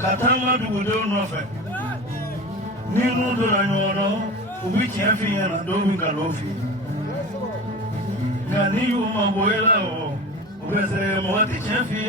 Katama do no fe. Ni no do na nyono, ubi tiafi na do mi kalofi. Na ni yu ma boela o. Ubese mo ati tiafi.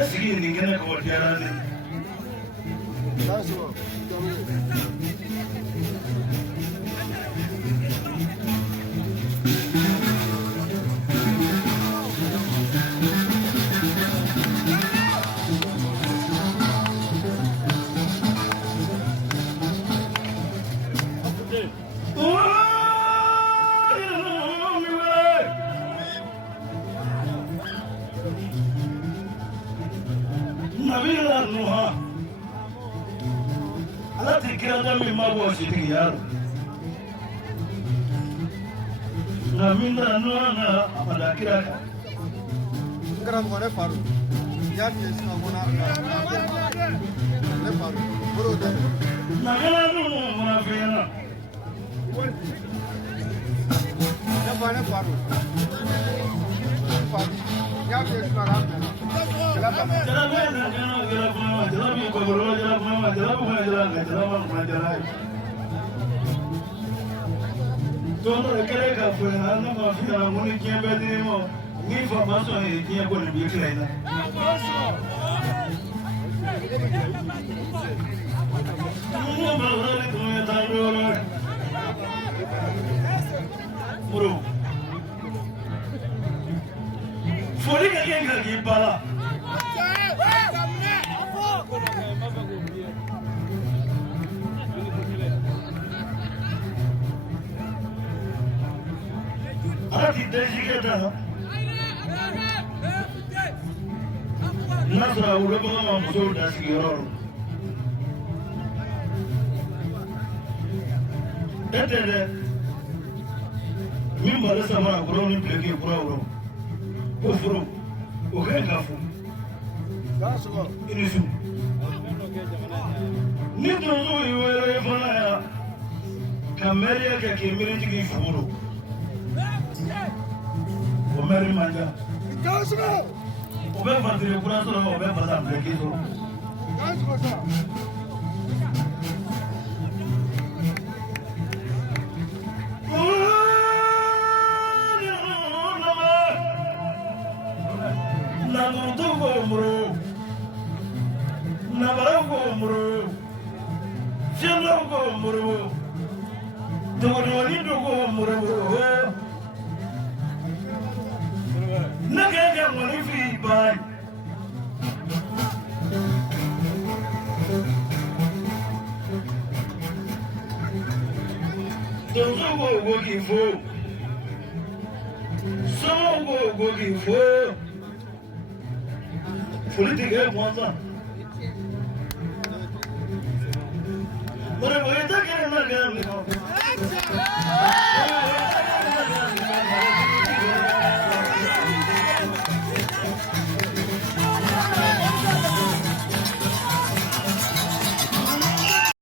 Así ninguém como tiara ni. That's all. Nabila Nuha. Ala tikira da mi ma wo shi tiki yaro. Nabila Nuha na amada kira ka. Ngara mo ne faru. Ya ti esi na mo na. Ne faru. Boro de. Nabila Nuha na fiya. Ne faru. Faru. Ya ti esi na na. Todo kere ka fue na ma fi na mo ni kien be ni mo ni information e kien ko ni bi kire na mo ma ro ni ko ya ta ro ro muro fori ka kien ka ki bala Arati dejiga da Nasra ulama ma muso da sigiro Tete min ba da sama guro ni pleke guro guro ko furo o kai ka fu That's all. inisu ni to zo yi wele fana ya kamere ka ke miri jigi furo Omeri manja. Gasmo. Obe fatire kura solo obe fata pleke so. Gasmo sa. Nagutu gomro. Nabara gomro. Jelo gomro. Dodoni gomro. Nagega money free buy. Don't go working for. Some go working for. Political ones. But I'm going to get